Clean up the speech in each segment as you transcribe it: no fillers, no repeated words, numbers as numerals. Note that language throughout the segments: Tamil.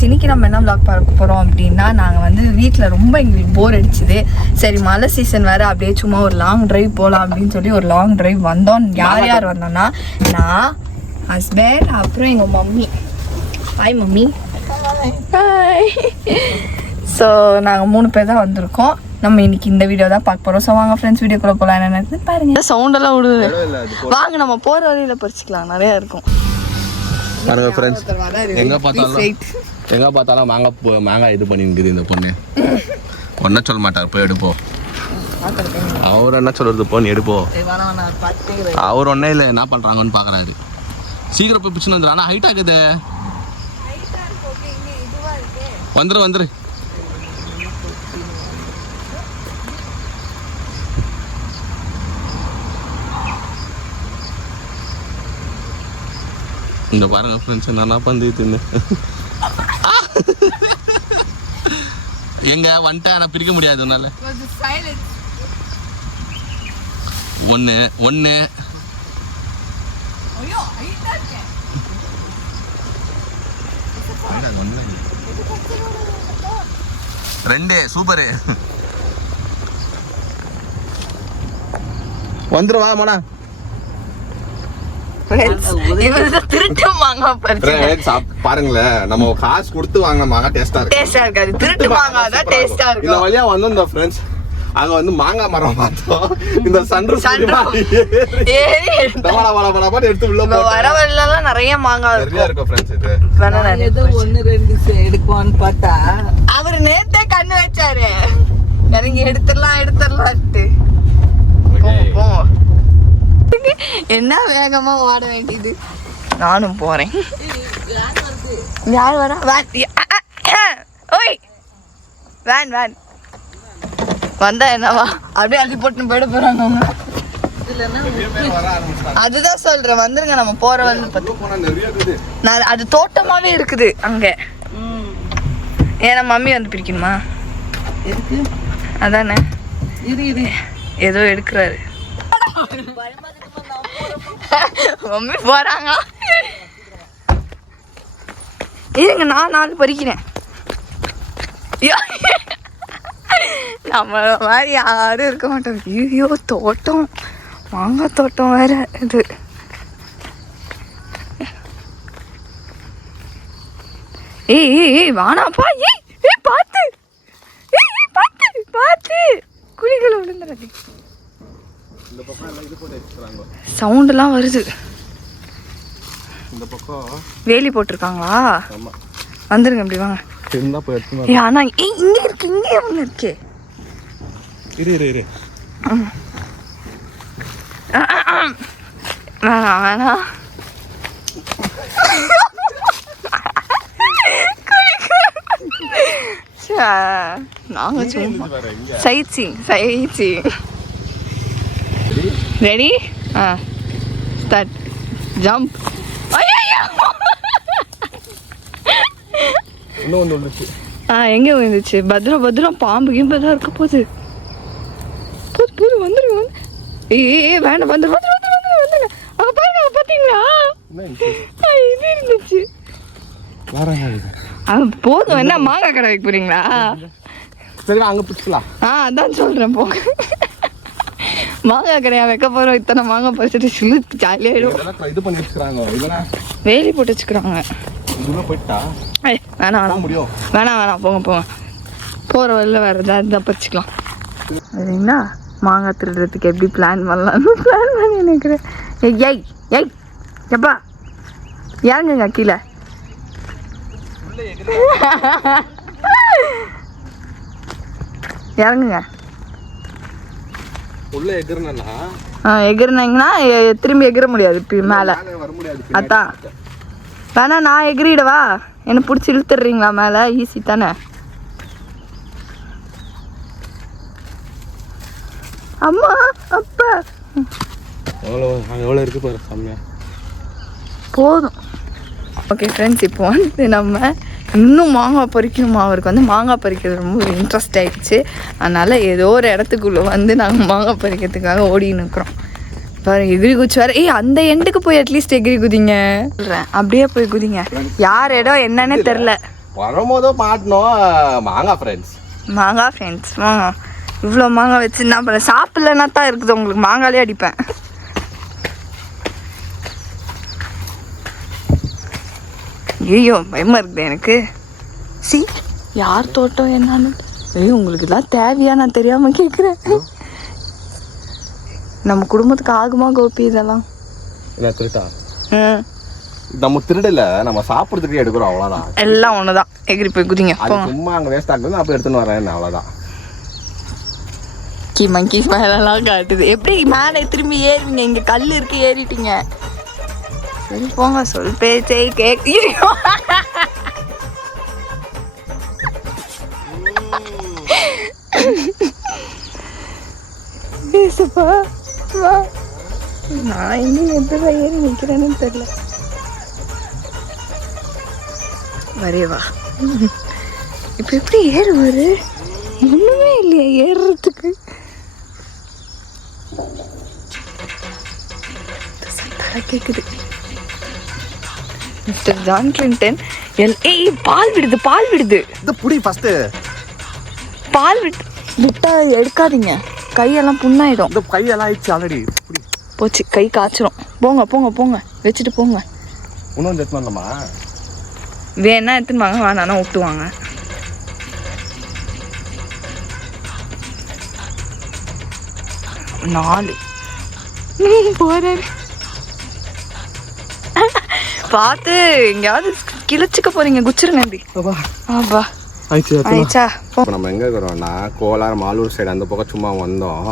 ஃப்ரெண்ட்ஸ், இன்றைக்கி நம்ம என்ன vlog பார்க்க போகிறோம் அப்படின்னா, நாங்கள் வந்து வீட்டில் ரொம்ப எங்களுக்கு போர் அடிச்சுது. சரி, மழை சீசன் வேறு, அப்படியே சும்மா ஒரு லாங் ட்ரைவ் போகலாம் அப்படின்னு சொல்லி ஒரு லாங் ட்ரைவ் வந்தோம். யார் யார் வந்தோன்னா, நான், ஹஸ்பண்ட், அப்புறம் எங்கள் mummy. Hi mummy. Hi. So நாங்கள் 3 பேர் தான் வந்திருக்கோம். நம்ம இன்னைக்கு இந்த வீடியோ தான் பார்க்க போகிறோம். ஸோ வாங்க ஃப்ரெண்ட்ஸ், வீடியோக்குள்ளே போகலாம். என்ன நடக்குது பாருங்க. சவுண்டெல்லாம் விடுது. வாங்க நம்ம போகிற வழியில் பறிச்சுக்கலாம், நிறையா இருக்கும். பாருங்க ஃப்ரெண்ட்ஸ், எங்கே பார்த்தாலும் மாங்காய் இது பண்ணிருக்குது இந்த பொண்ணு. ஒன்றும் சொல்ல மாட்டார், போய் எடுப்போம். அவர் என்ன சொல்றது, போன்னு எடுப்போம். அவர் ஒன்றே இல்லை, என்ன பண்ணுறாங்கன்னு பார்க்குறாரு. சீக்கிரம் போய் பிடிச்சுன்னு வந்துடும். ஆனால் ஹைட் ஆகுது. வந்துரு இந்த பாருங்க ஃப்ரெண்ட்ஸ், என்ன பண்ணிட்டு எங்க வந்துட்டேன், ஆனால் பிரிக்க முடியாது உன்னால. ஒன்று ரெண்டு சூப்பரு. வந்துருவா மோனா. பாருங்களேன், நம்ம காசு கொடுத்து வாங்கின மாங்காய் டேஸ்டா இருக்காது. திருட்டு மாங்காய் தான் டேஸ்டா இருக்கு. இந்த வழியா வந்து ஃப்ரெண்ட்ஸ், அங்க வந்து மாங்காய் மரம் பார்த்தோம். இந்த சன்ரூஃப் எடுத்து உள்ள வர வழியெல்லாம் நிறைய மாங்காய் நிறைய இருக்கு ஃப்ரெண்ட்ஸ். இது ஒன்னு ரெண்டு எடுக்குவான்னு பார்த்தா அவரு நேத்தே கண்ணு வச்சாரு. இறங்கி எடுத்துடலாம்ட்டு என்ன வேகமா ஓட வேண்டியது. நானும் போறேன். யார் வரா? ஓய், வேன் வந்தா என்னவா, அப்படியே அள்ளி போட்டு போயிட போறாங்க அவங்க. அதுதான் சொல்றேன், வந்துருங்க நம்ம போற வந்து. அது தோட்டமாவே இருக்குது அங்க. ஏன்னா மம்மி வந்து பிரிக்கணுமா? அதானே ஏதோ எடுக்கிறாரு. மம்மி போறாங்க. இருங்க, நான் 4 பறிக்கிறேன். நம்மள மாதிரி யாரும் இருக்க மாட்டோம். ஐயோ, தோட்டம், மாங்காய் தோட்டம் வேற இது. ஏய் வானாப்பா. ஏய் பார்த்து, பார்த்து குழிகளை விழுந்துடாது. சவுண்டெல்லாம் வருது. வேலி போட்டிருக்காங்களா? வந்துருங்க, இப்படி வாங்க. ஆனா இங்க இருக்கு, இங்கே ஒண்ணு இருக்கே. வேணாம். நாங்க சும்மா சைட்ஸிங். ரெடி? ஸ்டார்ட். ஜம்ப். எங்கே விழுந்துச்சு? பத்திரம் பாம்பு கிம்பதான் இருக்க போகுது. வந்துருங்க. ஏய் வேண்டாம், வந்துருங்க. அங்க பாருங்க, பாத்தீங்களா? இது இருந்துச்சு. போதும், என்ன மாங்காய் கடை வைக்க போறீங்களா? சரி, அங்க பிடிச்சலாம். அதான் சொல்றேன், போங்க. மாங்காய் கடையா வைக்க போறோம். இத்தனை மாங்காய் பறிச்சுட்டு சிலுத்து ஜாலியாயிடும். வேலி போட்டு வச்சுக்கிறாங்க. வேணாம், போங்க. போற வழியில் வேற ஏதாவது பறிச்சுக்கலாம். சரிங்களா? மாங்காய் திருடுறதுக்கு எப்படி பிளான் பண்ணி நினைக்கிறேன். ஏய் எப்பா இறங்குங்க கீழே. இறங்குங்க. எகிரினீங்கன்னா திரும்பி எகிர முடியாது. மேலே அதான் வேணா, நான் எகிரிடவா? என்ன பிடிச்சி இழுத்துடுறீங்களா மேலே? ஈஸி தானே. அம்மா அப்பா எவ்வளோ இருக்கு பாரு, செம்மையா போதும். ஓகே ஃப்ரெண்ட்ஸ், இப்போ வந்து நம்ம இன்னும் மாங்காய் பறிக்கணுமா? அவருக்கு வந்து மாங்காய் பறிக்கிறது ரொம்ப ஒரு இன்ட்ரெஸ்ட் ஆகிடுச்சு. அதனால் ஏதோ ஒரு இடத்துக்குள்ளே வந்து நாங்கள் மாங்காய் பறிக்கிறதுக்காக ஓடின்னு இருக்கிறோம். பாரு, எகிரி குச்சி வேறு. அந்த எண்டுக்கு போய் அட்லீஸ்ட் எகிரி குதிங்க சொல்கிறேன். அப்படியே போய் குதிங்க. யார் இடம் என்னன்னே தெரில. வரும்போது மாட்டணும் மாங்காய் ஃப்ரெண்ட்ஸ். மாங்காய் ஃப்ரெண்ட்ஸ் வாங்க. இவ்வளோ மாங்காய் வச்சு என்ன பண்ண? சாப்பிட்லன்னா தான் இருக்குது உங்களுக்கு. மாங்காலே அடிப்பேன். ஐயோ பயமா இருக்குது எனக்கு. யார் தோட்டம் என்னன்னு உங்களுக்கு எல்லாம் தேவையா? நான் தெரியாம கேட்குறேன். நம்ம குடும்பத்துக்கு ஆகுமா கோபி இதெல்லாம்? என்ன திருட்டா? நம்ம திருடல, நம்ம சாப்பிட்றதுக்கு எடுக்கிறோம் அவ்வளோதான். எல்லாம் ஒண்ணுதான். எகிரி போய் குதிங்க. சும்மா அங்கே வேஸ்ட் ஆகுது, அப்போ எடுத்துன்னு வரேன் அவ்வளோதான். மங்கி மேலெல்லாம் காட்டுது. எப்படி மேலே திரும்பி ஏறுவீங்க? இங்க கல் இருக்கு, ஏறிட்டீங்க. சரி போங்க, சொல் பேச்சை கேட்க. பேசுப்பா வா. நான் இன்னும் எப்படி ஏறி நிற்கிறேன்னு தெரியல. வரேவா. இப்போ எப்படி ஏறுவாரு? ஒண்ணுமே இல்லையா ஏறுறதுக்கு? கேக்குது. மிஸ்டர் ஜான் கிளின்டன் பால் விடுது, பால் விடுது. இந்த புடி ஃபர்ஸ்ட். பால் விட்டா எடுக்காதீங்க, கையெல்லாம் புண்ணாயிடும். இந்த கையெல்லாம் ஆயிடுச்சு ஆல்ரெடி. போச்சு, கை காய்ச்சிரும். போங்க போங்க போங்க, வச்சுட்டு போங்க. இன்னும் எடுத்துன்னு வரலாமா? வேணா எடுத்துன்னு வாங்க, வேணானா விட்டுவாங்க. நாலு போறாரு. பார்த்து எங்கேயாவது கிழச்சிக்க போறீங்க, குச்சிருங்க. அப்பா ஆயிடுச்சா? இப்போ நம்ம எங்கே இருக்கிறோம்னா கோலார் மாலூர் சைடு அந்த பக்கம் சும்மா வந்தோம்.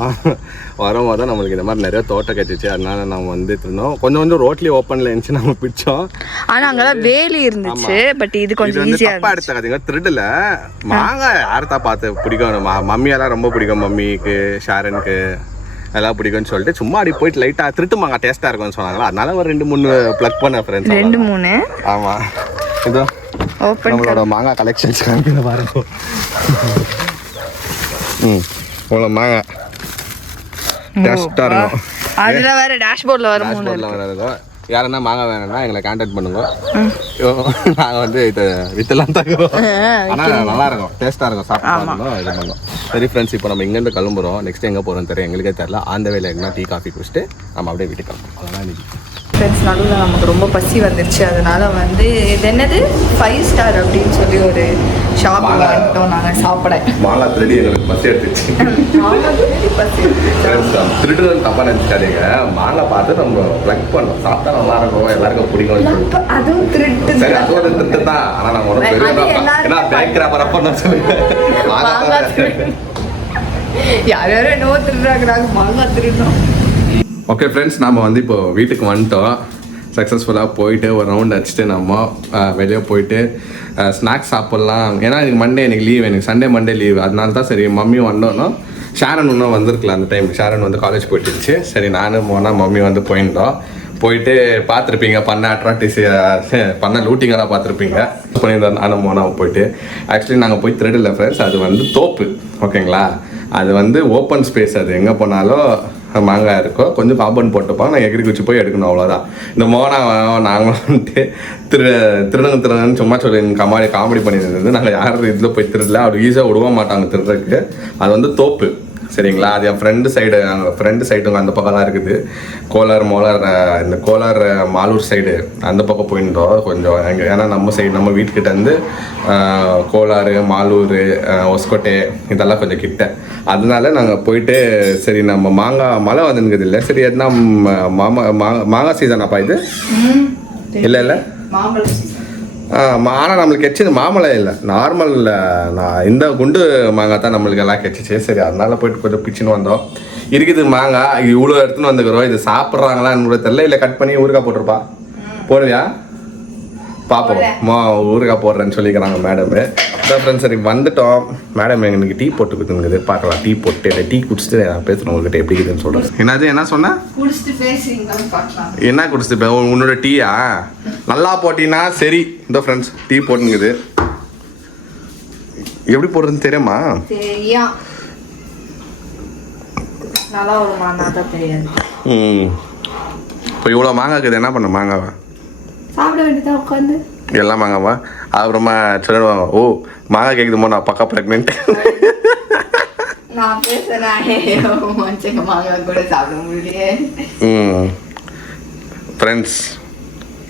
வரும்போது தான் நம்மளுக்கு இந்த மாதிரி நிறைய தோட்டம் கட்டிச்சு. அதனால நம்ம வந்துட்டு இருந்தோம். கொஞ்சம் கொஞ்சம் ரோட்லேயே ஓப்பனில் இருந்துச்சு, நம்ம பிடிச்சோம். ஆனால் அங்கெல்லாம் வேலி இருந்துச்சு. பட் இது கொஞ்சம் ஈஸியாக தப்பா எடுத்துக்காதீங்க. திருடல மாங்காய் யார்தான் பார்த்து பிடிக்கும். மம்மியெல்லாம் ரொம்ப பிடிக்கும். மம்மிக்கு, ஷாரனுக்கு எல்லாம் பிடிக்கும்னு சொல்லிட்டு சும்மா அப்படி போயிட்டு லைட்டாக திருட்டு மாங்காய் டேஸ்ட்டாக இருக்கும்னு சொன்னாங்களா, அதனால ஒரு 2-3 ப்ளக் பண்ண ஃப்ரெண்ட்ஸ். 2-3 ஆமாம். இதோ நம்மளோட மாங்காய் கலெக்ஷன்ஸ் காமிக்கிற பாருங்க. இவ்வளோ மாங்காய் டேஸ்ட்டாக இருக்கும். அதில் வேறு டேஷ்போர்டில் வரும். இருக்கும். யாருன்னா மாங்காய் வேணும்னா எங்களை கான்டாக்ட் பண்ணுங்க. நாங்கள் வந்து இதை வித்தெல்லாம் தருவோம். ஆனால் நல்லா இருக்கும், டேஸ்ட்டாக இருக்கும், சாப்பிட்டு இது பண்ணுவோம். சரி ஃப்ரெண்ட்ஸ், இப்போ நம்ம இங்கேருந்து கிளம்புறோம். நெக்ஸ்ட் எங்கே போகிறோம்னு தெரியும் எங்களுக்கே தெரியல. அந்த வேலை எங்கன்னா டீ காஃபி குடிச்சிட்டு நம்ம அப்படியே வீட்டுக்கு கிளம்புறோம். அதெல்லாம் இன்னைக்கு ஃப்ரெண்ட்ஸ் நடுவில் நமக்கு ரொம்ப பசி வந்துருச்சு. அதனால வந்து இது என்னது 5 ஸ்டார் அப்படின்னு சொல்லி ஒரு ஷாப் வந்துட்டோம் நாங்கள் சாப்பிட. மாங்காய் திருடி எங்களுக்கு பசி எடுத்துச்சு. திருடுறது தப்பாக நினச்சிக்காதீங்க. மாங்காய் பார்த்து நம்ம ப்ளக் பண்ணோம், சாப்பிட்டா நல்லா இருக்கும், எல்லாருக்கும் பிடிக்கும். அதுவும் திருட்டு. சரி, அது ஒரு திருட்டு தான். ஆனால் நம்ம ஒரு பெரிய பேங்க் ரப்பர் பண்ண சொல்லுங்க. யார் யாரும் என்னவோ திருடுறாங்க, மாங்காய் திருடணும். ஓகே ஃப்ரெண்ட்ஸ், நம்ம வந்து இப்போ வீட்டுக்கு வந்துட்டோம். சக்ஸஸ்ஃபுல்லாக போயிட்டு ஒரு ரவுண்ட் அடிச்சுட்டு நம்ம வெளியே போயிட்டு ஸ்நாக்ஸ் சாப்பிட்லாம். ஏன்னா எனக்கு மண்டே எனக்கு லீவ், எனக்கு சண்டே மண்டே லீவ். அதனால தான் சரி மம்மியும் வந்தோன்னா ஷாரன் இன்னும் வந்திருக்கலாம். அந்த டைம் ஷாரன் வந்து காலேஜ் போயிட்டு இருந்துச்சு. சரி நானும் போனால் மம்மி வந்து போயிருந்தோம். போயிட்டு பார்த்துருப்பீங்க, பண்ண அட்ராக்டிவ்ஸ் பண்ண லூட்டிங்கெல்லாம் பார்த்துருப்பீங்க. பண்ணியிருந்தோம் நானும் போனால் போயிட்டு. ஆக்சுவலி நாங்கள் போய் திருடல ஃப்ரெண்ட்ஸ், அது வந்து தோப்பு. ஓகேங்களா, அது வந்து ஓப்பன் ஸ்பேஸ். அது எங்கே போனாலும் மாங்காய் இருக்கும், கொஞ்சம் காம்பவுண்ட் போட்டுப்பாங்க. நான் எகிரி குச்சி போய் எடுக்கணும், அவ்வளோதான். இந்த மோனா நாங்களும் வந்துட்டு திருடங்கன்னு சும்மா சொல்லி காமெடி பண்ணியிருந்தது. நாங்கள் யாரும் இதில் போய் திருடல, அவர் ஈஸியாக விடுவ மாட்டாங்க திருடுறதுக்கு. அது வந்து தோப்பு, சரிங்களா. அது என் ஃப்ரெண்டு சைடு, அங்கே ஃப்ரெண்டு சைடுங்க அந்த பக்கம்லாம் இருக்குது. கோலார் இந்த கோலார் மாலூர் சைடு அந்த பக்கம் போயிருந்தோம் கொஞ்சம். ஏன்னா நம்ம சைடு நம்ம வீட்டுக்கிட்ட இருந்து கோலார், மாலூர், ஒஸ்கோட்டை இதெல்லாம் கொஞ்சம் கிட்ட. அதனால நாங்கள் போயிட்டு சரி நம்ம மாங்காய் மழை வந்துருக்குது இல்லை, சரி எதுனா மாங்காய் சீசன் அப்பா இது இல்லை ஆனால் நம்மளுக்கு கிடச்சிது மாம்பழம் இல்லை, நார்மல் நான் இந்த குண்டு மாங்காய் தான் நம்மளுக்கு எல்லாம் கிடச்சிச்சு. சரி அதனால போயிட்டு கொஞ்சம் பிச்சுன்னு வந்தோம். இருக்குது மாங்காய் இவ்வளோ எடுத்துன்னு வந்துக்கிறோம். இது சாப்பிட்றாங்களான்னு கூட தெரியல, இல்லை கட் பண்ணி ஊறுகாய் போட்டிருப்பா. போடுவியா? பார்ப்போம். ஊறுகாய் போடுறேன்னு சொல்லிக்கிறாங்க மேடமு. அதான் ஃப்ரெண்ட்ஸ், சரி வந்துட்டோம். மேடம் எனக்கு டீ போட்டு கொடுத்துருக்குது, பார்க்கலாம். டீ போட்டு டீ குடிச்சிட்டு நான் பேசுகிறேன் உங்ககிட்ட எப்படி இருக்குதுன்னு சொல்கிறேன். என்னது என்ன சொன்ன? என்ன குடிச்சிட்டு உன்னோட டீயா நல்லா போட்டினா சரி. இந்த ஃப்ரெண்ட்ஸ் டீ போட்டுங்குது. எப்படி போடுறதுன்னு தெரியுமா? இப்போ இவ்வளோ மாங்காய் இருக்குது, என்ன பண்ண மாங்காவா சாப்பிட வேண்டியதா உட்காந்து எல்லாம் மாங்காவா? அப்புறமா சொல்லுவாங்க, ஓ மாங்காய் கேட்குதுமோ நான் பக்கா ப்ரெக்னென்ட். நான் பேசுறேன் மாங்காய் கூட சாப்பிட முடியலையே. ஃப்ரெண்ட்ஸ்,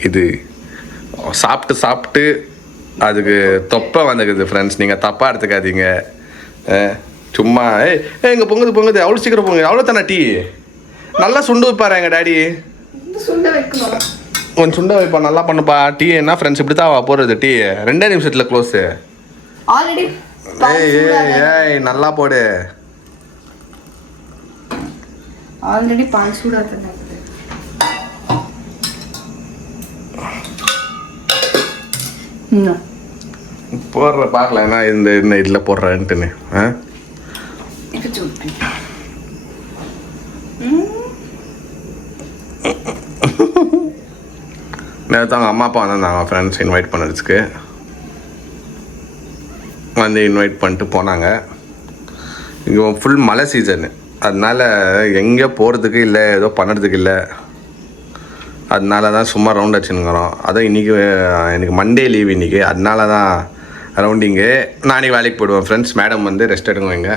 இது சாப்பிட்டு அதுக்கு தொப்பை வந்துக்குது ஃப்ரெண்ட்ஸ். நீங்கள் தப்பாக எடுத்துக்காதீங்க. சும்மா இங்கே பொங்குது அவ்வளோ சீக்கிரம் பொங்குது, அவ்வளோ தானே டீ. நல்லா சுண்டு வைப்பாரு எங்கள் டாடி. கொஞ்சம் சுண்டை வைப்பா, நல்லா பண்ணுப்பா. டீ என்ன ஃப்ரெண்ட்ஸ் இப்படி தான் போடுறது டீ 2 நிமிஷத்தில் க்ளோஸு. ஏய் நல்லா போடு. ஆல்ரெடி பால் சூடா தண்ணி போடுற பார்க்கலாம் என்ன இந்த இதில் போடுறேன்ட்டுன்னு. நேற்று அவங்க அம்மா அப்பா வந்திருந்தாங்க ஃப்ரெண்ட்ஸ் இன்வைட் பண்ணுறதுக்கு. வந்து இன்வைட் பண்ணிட்டு போனாங்க. இங்கே ஃபுல் மழை சீசனு, அதனால எங்கேயோ போகிறதுக்கு இல்லை, ஏதோ பண்ணுறதுக்கு இல்லை. அதனால தான் சும்மா ரவுண்ட் அடிச்சுன்னுக்குறோம். அதான் இன்றைக்கி எனக்கு மண்டே லீவ் இன்றைக்கி, அதனால தான் ரவுண்டிங்கு. நானே வேலைக்கு போயிடுவேன் ஃப்ரெண்ட்ஸ். மேடம் வந்து ரெஸ்ட் எடுங்குவீங்க.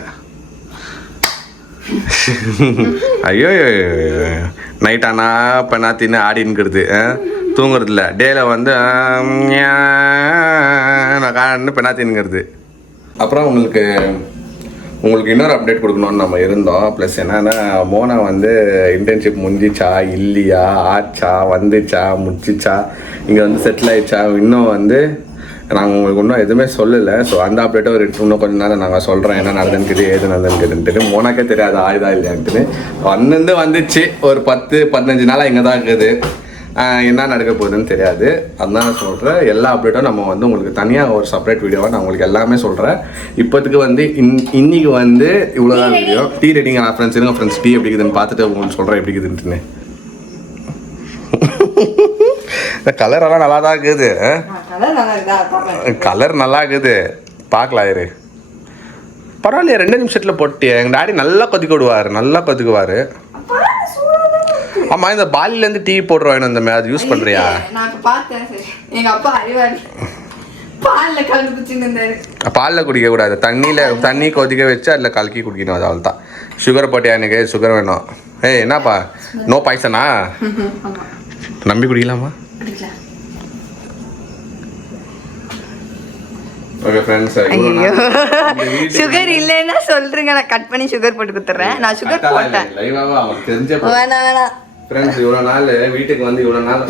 ஐயோ நைட் ஆனால் பெண்ணாத்தின்னு ஆடின்னுக்கிறது, தூங்குறதில்ல. டேயில் வந்து நான் காணு பெண்ணாத்தின்னுங்கிறது. அப்புறம் உங்களுக்கு இன்னொரு அப்டேட் கொடுக்கணும்னு நம்ம இருந்தோம். ப்ளஸ் என்னென்னா, மோனா வந்து இன்டர்ன்ஷிப் முடிஞ்சிச்சா இல்லையா, ஆச்சா வந்துச்சா முடிச்சிச்சா, இங்கே வந்து செட்டில் ஆகிடுச்சா, இன்னும் வந்து நாங்கள் உங்களுக்கு இன்னும் எதுவுமே சொல்லலை. ஸோ அந்த அப்டேட்டை ஒரு இன்னும் கொஞ்சம் நேரம் நாங்கள் சொல்கிறோம் என்ன நடந்துக்குது ஏது நடந்துக்குதுன்ட்டு. மோனாக்கே தெரியாது ஆயுதா இல்லையான்ட்டுன்னு. வந்துச்சு ஒரு 10-15 நாளாக இங்கே தான் இருக்குது. என்ன நடக்க போகுதுன்னு தெரியாது. அதனால நான் சொல்கிறேன், எல்லா அப்டேட்டும் நம்ம வந்து உங்களுக்கு தனியாக ஒரு செப்பரேட் வீடியோவாக நான் உங்களுக்கு எல்லாமே சொல்கிறேன். இப்போதுக்கு வந்து இன்னைக்கு வந்து இவ்வளோதான் வீடியோ. டீ ரெடிங்க நான் ஃப்ரெண்ட்ஸ் இருங்க ஃப்ரெண்ட்ஸ். டீ எப்படி இருக்குதுன்னு பார்த்துட்டு உங்களுக்கு சொல்கிறேன் எப்படி இருக்குதுன்ட்டுன்னு. இந்த கலரெல்லாம் நல்லா தான் இருக்குது. கலர் நல்லா இருக்குது, பார்க்கலாம் இரு. பரவாயில்லையே 2 நிமிஷத்தில் போட்டியே. எங்கள் டாடி நல்லா கொதிக்குவார். ஆமாம், இந்த பாலிலேருந்து டீ போட்டுருவாங்க அந்த மாதிரி, அது யூஸ் பண்ணுறியா? பாலில் குடிக்கக்கூடாது, தண்ணி கொதிக்க வச்சு அதில் கலக்கி குடிக்கணும். அது அவ்வளோ தான். சுகர் போட்டியா? எனக்கு சுகர் வேணும். ஏய் என்னப்பா, நோ பாய்சனா? நம்பி குடிக்கலாமா? சுகர் இல்லைன்னா சொல்றீங்க, நான் கட் பண்ணி சுகர் போட்டு கொடுத்துறேன். நான் சுகர் போட்டேன். வேணாம் ஃப்ரெண்ட்ஸ், இவ்வளோ நாள் வீட்டுக்கு வந்து இவ்வளோ நாள்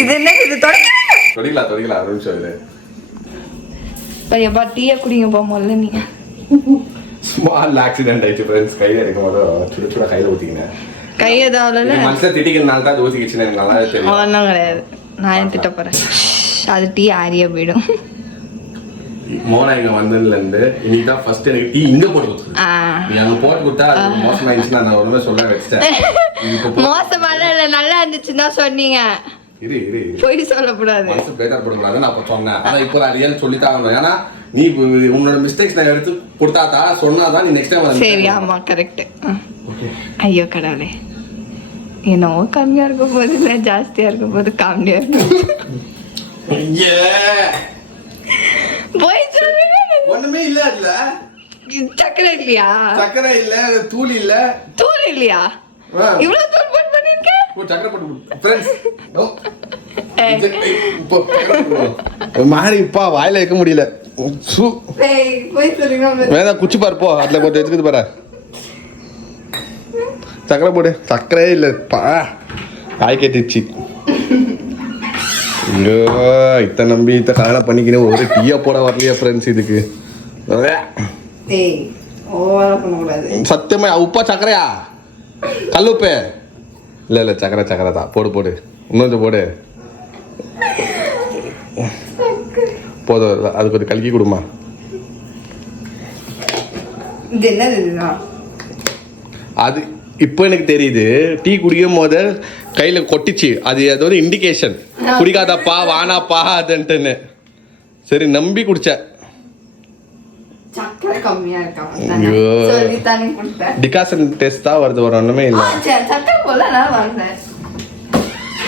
இது என்ன இது? தொடக்கலாம் ஒரு நிமிஷம் இது. பையப்பா டீயை குடிங்க போ முதல்ல. நீங்க ஸ்மால் ஆக்சிடென்ட் ஆயிடுச்சு ஃப்ரெண்ட்ஸ். கையில் அடிக்கும் போது சுட கையில் ஊற்றிக்கினேன். கை ஏதாவது மனசில் திட்டிக்கிறதுனால தான் அது ஊற்றிக்கிச்சுன்னு எனக்கு நல்லா தெரியும். ஒன்றும் கிடையாது, நான் ஏன் திட்ட போகிறேன். அது டீ ஆரியா போயிடும். மோனா இங்கே வந்ததுலேருந்து இன்னைக்கு தான் ஃபர்ஸ்ட் எனக்கு டீ இங்கே போட்டு கொடுத்துருக்கேன். நீ அங்கே போட்டு கொடுத்தா அது மோசமாயிடுச்சுன்னா நான் ஒன்றுமே சொல்ல வச்சிட்டேன். மோசமான இல்லை, நல்லா இருந்துச்சுன்னு தான் சொன்னீங்க. போய் சொல்லக்கூடாது, மனசு பேதப்படக்கூடாது. நான் அப்போ சொன்னேன். ஆனால் இப்போ நான் ரியல் சொல்லித்தான். ஏன்னா நீ உன்னோட மிஸ்டேக்ஸ் நான் எடுத்து கொடுத்தாதா சொன்னாதான் நீ நெக்ஸ்ட் டைம். சரி, ஆமா கரெக்ட். ஐயோ கடவுளே, என்னவோ கம்மியா இருக்க போது இல்லை ஜாஸ்தியா இருக்க போது காமெடியா இருக்கும். போய் சொல்லுங்க. ஒண்ணுமே இல்ல அதுல. சக்கரை இல்லையா? சக்கரை இல்ல, தூள் இல்ல. தூள் இல்லையா? இவ்வளவு தூள் போட்டு பண்ணிருக்க. சக்கரை போட்டு ஃப்ரெண்ட்ஸ். மாறி இப்பா வாயில வைக்க முடியல. வேணா குச்சி பாரு போ, அதுல கொஞ்சம் எடுத்துக்குது பாரு. சக்கரை போடு. சக்கரே இல்லப்பா, காய் கேட்டுச்சு. ஐயோ இத்தனை நம்பி இத்தனை காலை பண்ணிக்கணும். ஒரு டீயா போட வரலையா ஃப்ரெண்ட்ஸ் இதுக்கு? சத்தியமா உப்பா சக்கரையா கல்லுப்பு? இல்லை சக்கரை தான். போடு இன்னொன்று போடு. போதும், அது கொஞ்சம் கலக்கி கொடுமா. அது இப்போ எனக்கு தெரியுது, டீ குடிக்கும் போது கையில் கொட்டிச்சு. அது ஏதோ ஒரு இண்டிகேஷன், குடிக்காதப்பா வானாப்பா அதுன்ட்டுன்னு. சரி நம்பி குடிச்ச. கம்மியா இருக்கா ஐயோ. சொல்லி தானே கொடுத்தேன். டிகாசன் டேஸ்ட் தான் வருது, ஒரு ஒண்ணுமே இல்லை. சரி சட்டை போல நான் வந்தேன்.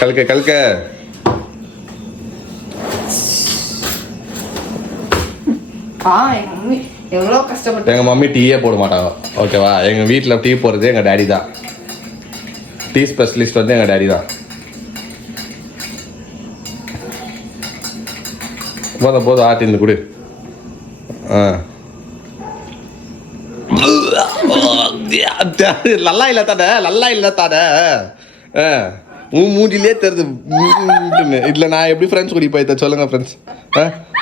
கல்க எங்க மம்மி எவ்வளோ கஷ்டப்பட்டு. எங்க மம்மி டீயே போட மாட்டாங்க, ஓகேவா? எங்க வீட்டில் டீ போடுறது எங்க டேடி தான். டீ ஸ்பெஷலிஸ்ட் வந்து எங்க டேடி தான். போதும் ஆட்டி இந்த குடு. நல்லா இல்ல தானே உன் மூஞ்சிலே தெரியுது. இதுல நான் எப்படி ஃப்ரெண்ட்ஸ் கூடி போய்த்த சொல்லுங்க ஃப்ரெண்ட்ஸ்.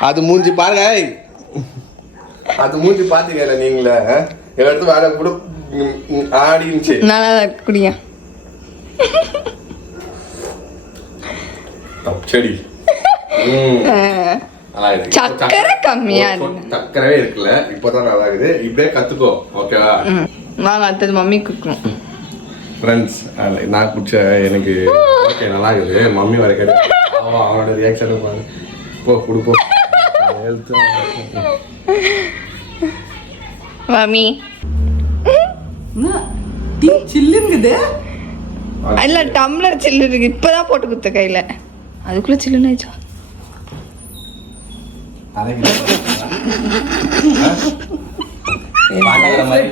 அது மூஞ்சி பாருங்க, அது மூஞ்சி பாத்தீங்கல்ல நீங்களே. எடுத்து வேலை கூட ஆடிச்சு. நல்லா குடியா செடி. சக்கரை கம்மியா இருக்கு. சக்கரவே இருக்குல்ல, இப்பதான் நல்லா இருக்குது. இப்படியே கத்துக்கோ, ஓகேவா? வாங்க அடுத்தது மம்மி குடிக்கணும். ஃப்ரெண்ட்ஸ் நான் குடிச்ச எனக்கு ஓகே நல்லா இருக்குது. மம்மி வர கேட்டு அவனோட ரியாக்ஷன் பாரு. போ குடுப்போம். மம்மி டீ சில்லுங்குது. இல்ல டம்ளர் சில்லு இருக்கு, இப்பதான் போட்டு குத்த கையில. அதுக்குள்ள சில்லுன்னு ஆயிடுச்சா?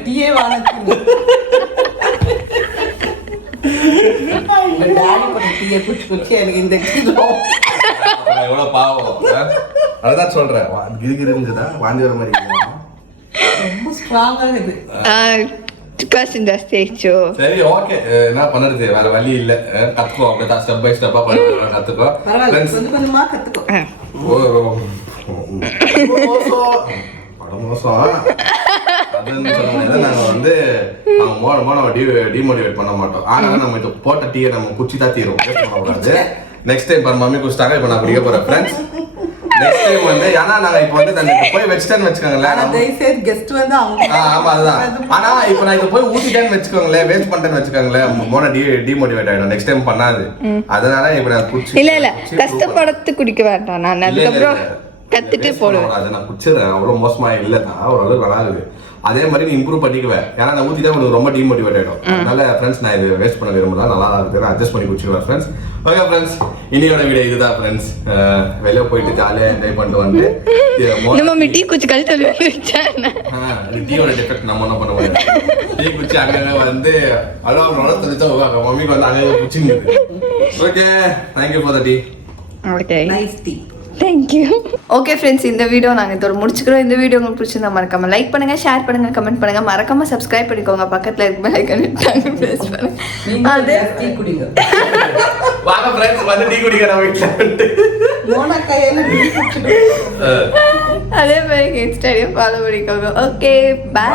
டீயே வாங்கிட்டு டீயை குடிச்சு குடிச்சு எனக்கு இந்த எவ்வளவு பாவம். அதான் சொல்றேன், கிரிகிருங்குதா வாந்தி வர மாதிரி. ரொம்ப ஸ்ட்ராங்கா இது. டிகாஷன் ஜாஸ்தி ஆயிடுச்சோ. சரி ஓகே, என்ன பண்ணுறது, வேற வழி இல்லை. கத்துக்கோ, அப்படிதான் ஸ்டெப் பை ஸ்டெப்பா கத்துக்கோ. கொஞ்சம் கொஞ்சமா கத்துக்கோ. நாங்க வந்து டிமோட்டிவேட் பண்ண மாட்டோம். ஆனா நம்ம இதை போட்ட டீயை நம்ம குச்சி தான் தீரும். நெக்ஸ்ட் டைம் மம்மி குடிச்சிட்டாங்க, இப்ப நான் குடிக்க போறேன் ஃப்ரெண்ட்ஸ். நெக்ஸ்ட் டைம் வந்து ஏன்னா நாங்க இப்போ வந்து போய் வச்சுட்டேன்னு வச்சுக்கோங்களேன். ஆமா அதுதான். ஆனா இப்போ நான் இதை போய் ஊத்திட்டேன்னு வச்சுக்கோங்களேன், வேஸ்ட் பண்ணிட்டேன்னு வச்சுக்கோங்களேன், மோன டிமோட்டிவேட் ஆயிடும். நெக்ஸ்ட் டைம் பண்ணாது. அதனால இப்போ நான் குடிச்சு இல்ல கஷ்டப்படத்து குடிக்க வேண்டாம். நான் அதுக்கப்புறம் கத்துட்டு போடுவேன். அதை நான் குடிச்சிடுறேன். அவ்வளோ மோசமா இல்லை தான், ஓரளவுக்கு நல்லா இருக்குது. அதே மாதிரி நீ இம்ப்ரூவ் பண்ணிக்குவேன். ஏன்னா நான் ஊற்றி தான் உங்களுக்கு ரொம்ப டிமோட்டிவேட் ஆகிடும். அதனால ஃப்ரெண்ட்ஸ் நான் இது வேஸ்ட் பண்ண விரும்பல, நல்லா இருக்குது, அட்ஜஸ்ட் பண்ணி குடிச்சிடுவேன் ஃப்ரெண்ட்ஸ். ஓகே ஃப்ரெண்ட்ஸ், இன்னையோட வீடியோ இதுதான் ஃப்ரெண்ட்ஸ். வெளியே போயிட்டு ஜாலியாக என்ஜாய் பண்ணிட்டு வந்து நம்ம டீ குச்சி கழுத்து டீயோட டிஃபெக்ட் நம்ம என்ன பண்ண முடியாது. டீ குச்சி அங்கங்க வந்து அவ்வளோ தெரிஞ்சா மம்மிக்கு வந்து அங்கே குச்சிங்க. Okay, thank you for the tea. Okay nice tea. Thank you. Okay friends, இந்த வீடியோ நாங்கள் இதோட முடிச்சுக்கிறோம். இந்த வீடியோ உங்களுக்கு பிடிச்சிருந்தா மறக்காம லைக் பண்ணுங்க, ஷேர் பண்ணுங்க, கமெண்ட் பண்ணுங்க, மறக்காம சப்ஸ்கிரைப் பண்ணிக்கோங்க. பக்கத்துல இருக்க பெல் ஐகானை பிரஸ் பண்ணுங்க. அதே டீ குடிங்க. வாங்க ஃப்ரெண்ட்ஸ், வந்து டீ குடிங்க நம்ம வீட்ல. மோனா கையில டீ குடிச்சிட்டு அதே மாதிரி இன்ஸ்டாகிராம் ஃபாலோ பண்ணிக்கோங்க. Okay, by.